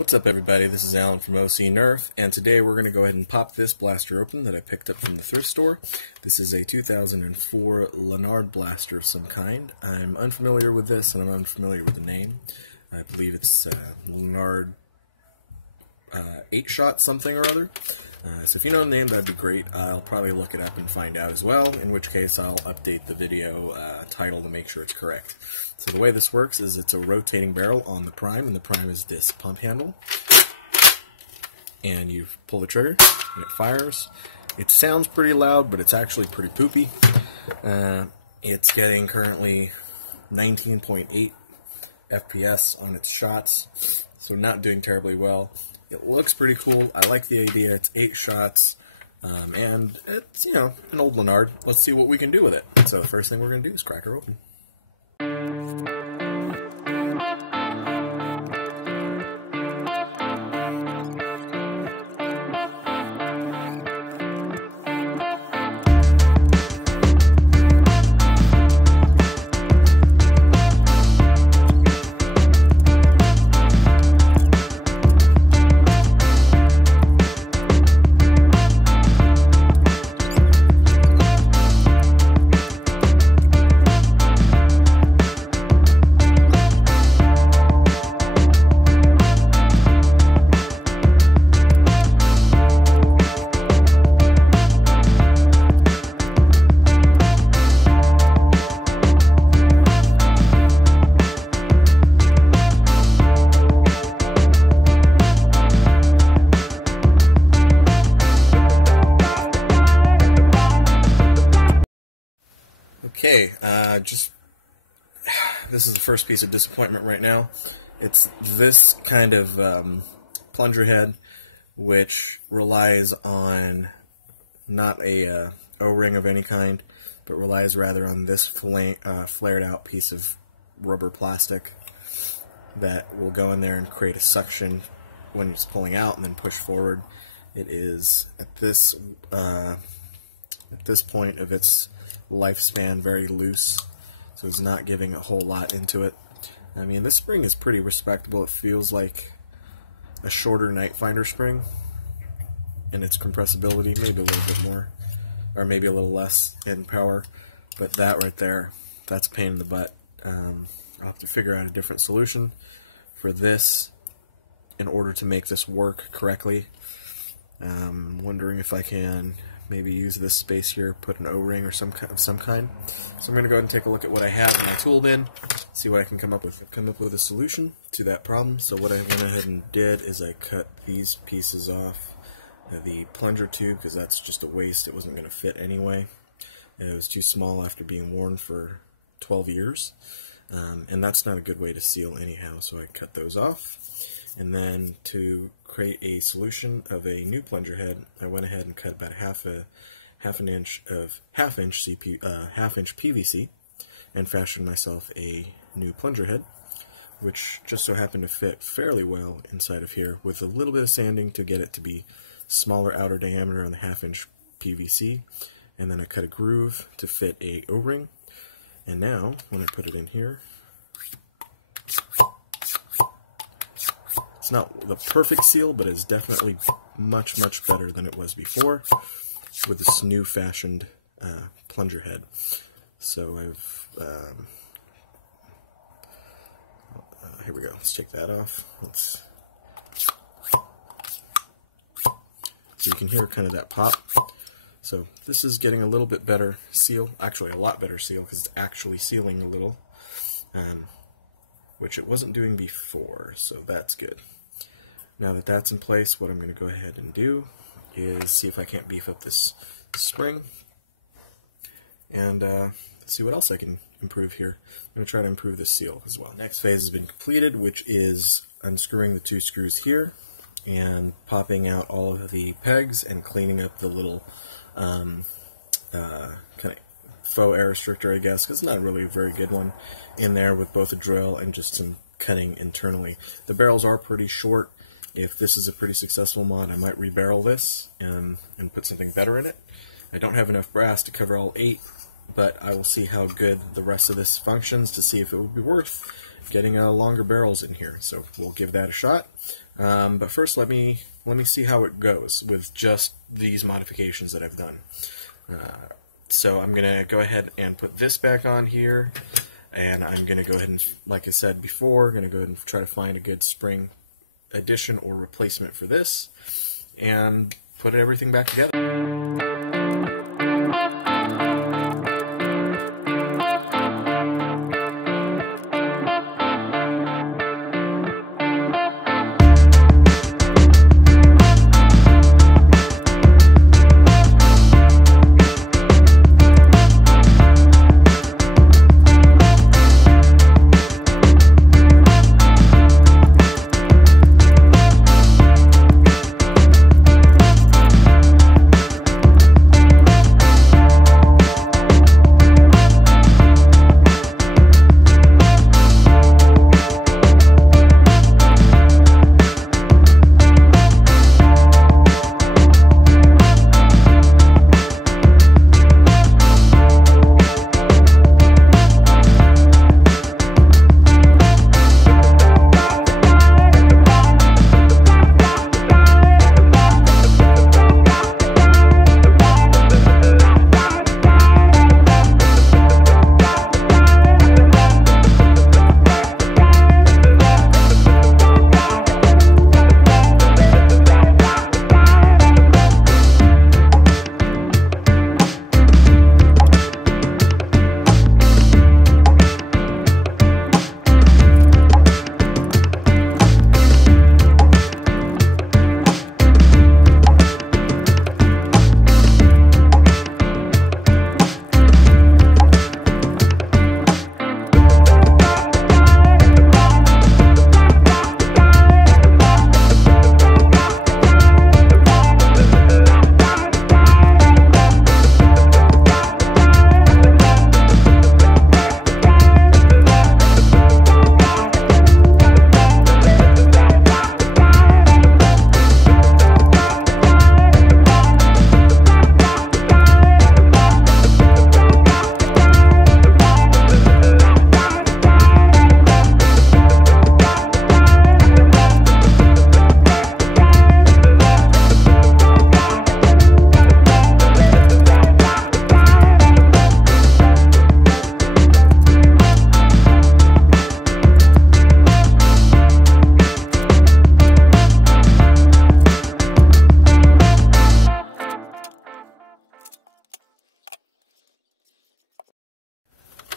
What's up, everybody? This is Alan from OC Nerf, and today we're going to go ahead and pop this blaster open that I picked up from the thrift store. This is a 2004 Lanard blaster of some kind. I'm unfamiliar with this, and I'm unfamiliar with the name. I believe it's Lanard 8-shot something or other. So if you know the name, that'd be great. I'll probably look it up and find out as well, in which case I'll update the video title to make sure it's correct. So the way this works is it's a rotating barrel on the prime, and the prime is this pump handle. And you pull the trigger, and it fires. It sounds pretty loud, but it's actually pretty poopy. It's getting currently 19.8 FPS on its shots, so not doing terribly well. It looks pretty cool. I like the idea. It's 8 shots, and it's, you know, an old Lanard. Let's see what we can do with it. So the first thing we're going to do is crack her open. Okay, this is the first piece of disappointment right now. It's this kind of plunger head, which relies on not a O-ring of any kind, but relies rather on this flared out piece of rubber plastic that will go in there and create a suction when it's pulling out and then push forward. It is at this point of its lifespan very loose, so it's not giving a whole lot into it. I mean, this spring is pretty respectable. It feels like a shorter Night Finder spring in its compressibility, maybe a little bit more, or maybe a little less in power, but that right there, that's a pain in the butt. I'll have to figure out a different solution for this in order to make this work correctly. I'm wondering if I can maybe use this space here, put an O-ring or some kind. So I'm going to go ahead and take a look at what I have in my tool bin, see what I can come up with. I've come up with a solution to that problem. So what I went ahead and did is I cut these pieces off the plunger tube, because that's just a waste. It wasn't going to fit anyway. It was too small after being worn for 12 years. And that's not a good way to seal anyhow, so I cut those off. And then to create a solution of a new plunger head, I went ahead and cut about half inch PVC and fashioned myself a new plunger head, which just so happened to fit fairly well inside of here, with a little bit of sanding to get it to be smaller outer diameter on the 1/2 inch PVC, and then I cut a groove to fit a O-ring. And now when I put it in here, it's not the perfect seal, but it's definitely much better than it was before with this new fashioned plunger head. So I've here we go. Let's take that off. So you can hear kind of that pop. So this is getting a little bit better seal, actually a lot better seal, because it's actually sealing a little, which it wasn't doing before, so that's good. Now that that's in place, what I'm going to go ahead and do is see if I can't beef up this spring, and see what else I can improve here. I'm going to try to improve this seal as well. Next phase has been completed, which is unscrewing the 2 screws here and popping out all of the pegs and cleaning up the little kind of faux air restrictor, I guess, because it's not really a very good one, in there with both a drill and just some cutting internally. The barrels are pretty short. If this is a pretty successful mod, I might rebarrel this and put something better in it. I don't have enough brass to cover all 8, but I will see how good the rest of this functions to see if it would be worth getting longer barrels in here. So we'll give that a shot. But first, let me see how it goes with just these modifications that I've done. So I'm gonna go ahead and put this back on here, and I'm gonna go ahead and, like I said before, gonna go ahead and try to find a good spring addition or replacement for this, and put everything back together.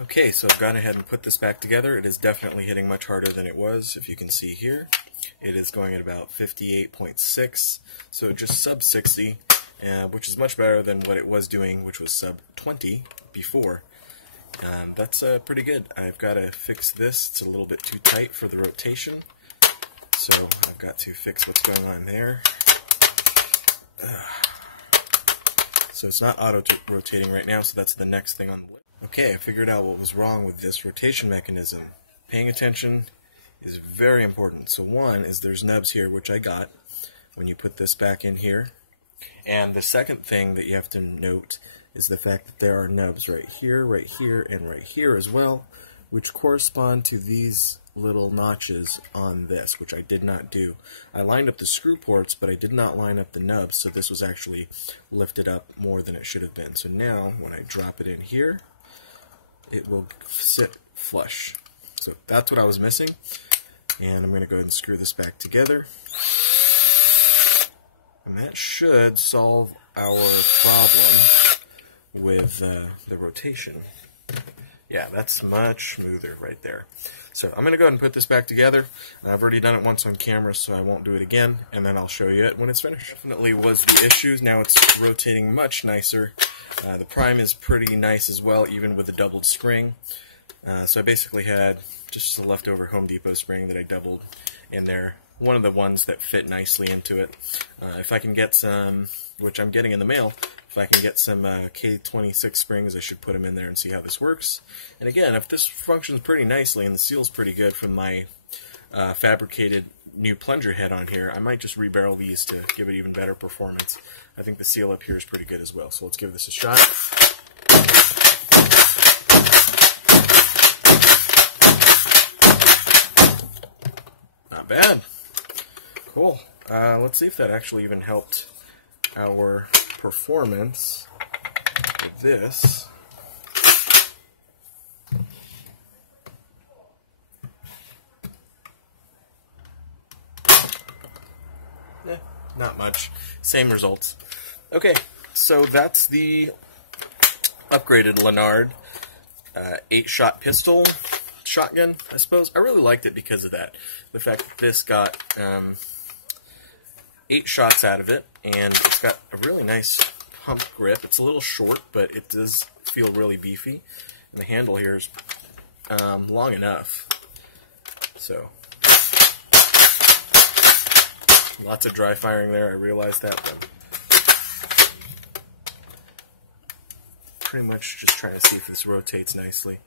Okay, so I've gone ahead and put this back together. It is definitely hitting much harder than it was, if you can see here. It is going at about 58.6, so just sub 60, which is much better than what it was doing, which was sub 20 before. That's pretty good. I've got to fix this. It's a little bit too tight for the rotation, so I've got to fix what's going on there. So it's not auto-rotating right now, so that's the next thing on the list. Okay, I figured out what was wrong with this rotation mechanism. Paying attention is very important. So one is there's nubs here, which I got when you put this back in here. And the second thing that you have to note is the fact that there are nubs right here, and right here as well, which correspond to these little notches on this, which I did not do. I lined up the screw ports, but I did not line up the nubs, so this was actually lifted up more than it should have been. So now, when I drop it in here, it will sit flush. So that's what I was missing, and I'm going to go ahead and screw this back together. And that should solve our problem with the rotation. Yeah, that's much smoother right there. So I'm going to go ahead and put this back together. I've already done it once on camera, so I won't do it again, and then I'll show you it when it's finished. Definitely was the issues. Now it's rotating much nicer. The prime is pretty nice as well, even with a doubled spring. So I basically had just a leftover Home Depot spring that I doubled in there. One of the ones that fit nicely into it. If I can get some, which I'm getting in the mail, if I can get some K26 springs, I should put them in there and see how this works. And again, if this functions pretty nicely and the seal's pretty good from my fabricated new plunger head on here, I might just rebarrel these to give it even better performance. I think the seal up here is pretty good as well, so let's give this a shot. Not bad. Of Cool. Let's see if that actually even helped our performance with this. Not much. Same results. Okay, so that's the upgraded Lanard 8-shot pistol shotgun, I suppose. I really liked it because of that. The fact that this got 8 shots out of it, and it's got a really nice pump grip. It's a little short, but it does feel really beefy. And the handle here is long enough. So, lots of dry firing there, I realized that, but pretty much just trying to see if this rotates nicely.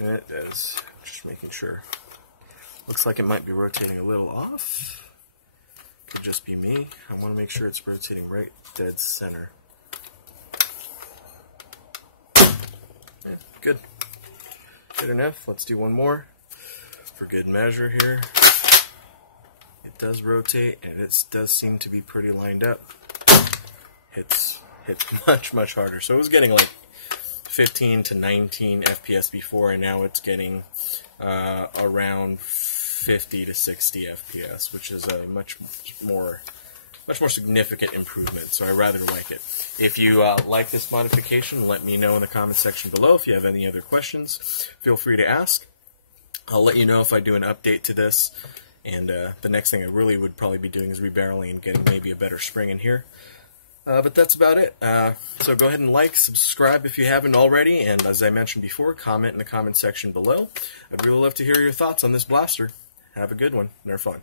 And it does. Just making sure. Looks like it might be rotating a little off. Could just be me. I want to make sure it's rotating right dead center. Yeah, good. Good enough. Let's do one more for good measure here. It does rotate, and it does seem to be pretty lined up. Hits much harder. So it was getting like 15 to 19 FPS before, and now it's getting around 50 to 60 FPS, which is a much more significant improvement. So I rather like it. If you like this modification, let me know in the comment section below. If you have any other questions, feel free to ask. I'll let you know if I do an update to this. And the next thing I really would probably be doing is rebarreling and getting maybe a better spring in here. But that's about it. So go ahead and like, subscribe if you haven't already, and as I mentioned before, comment in the comment section below. I'd really love to hear your thoughts on this blaster. Have a good one. Nerf on.